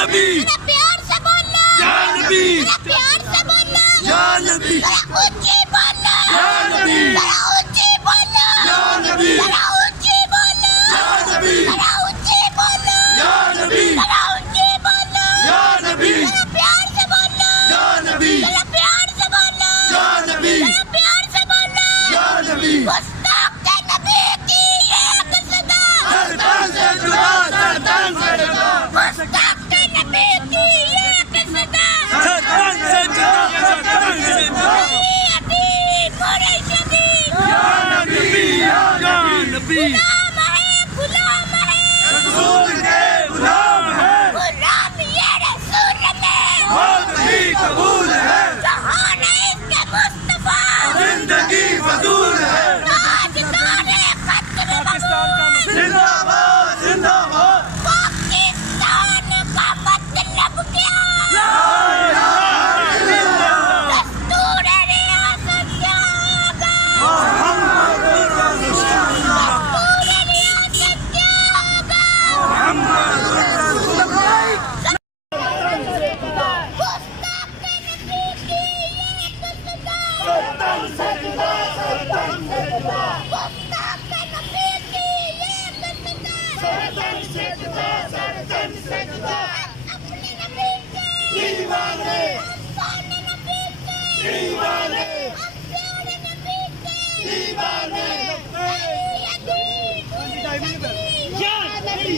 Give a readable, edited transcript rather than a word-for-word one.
नबी, प्यार से बोलना, या नबी, प्यार से बोलना, या नबी, ऊंची बोलना, या नबी, ऊंची बोलना, या नबी, ऊंची बोलना, या नबी, ऊंची बोलना, या नबी, ऊंची बोलना, या नबी, प्यार से बोलना, या नबी, प्यार से बोलना, या नबी, प्यार से बोलना, या नबी। गुस्ताख के नबी की एक सदा, शैतान से जुदा, शैतान से जुदा, गुस्ताख के नबी की एक सदा, शैतान से जुदा, शैतान से जुदा। अभी पूरे शदीद या नबी, या नबी, गुलाम है, रसूल के गुलाम है, गुलाम ये रसूल में, मौत भी कबूल है, जहान है इसके मुस्तफा, जिंदगी फजूल है। ताजदारे खतर बबूल, जिंदाबाद, जिंदाबाद, पाकिस्तान का मतलब क्या? दस्तूर रियासत क्या होगा? दस्तूर रियासत क्या होगा? गुस्ताख के नबी की एक सदा, गुस्ताख के नबी की एक सदा, अपने नबी के दीवाने, अपने नबी के दीवाने, अपने नबी के दीवाने, या नबी, या नबी,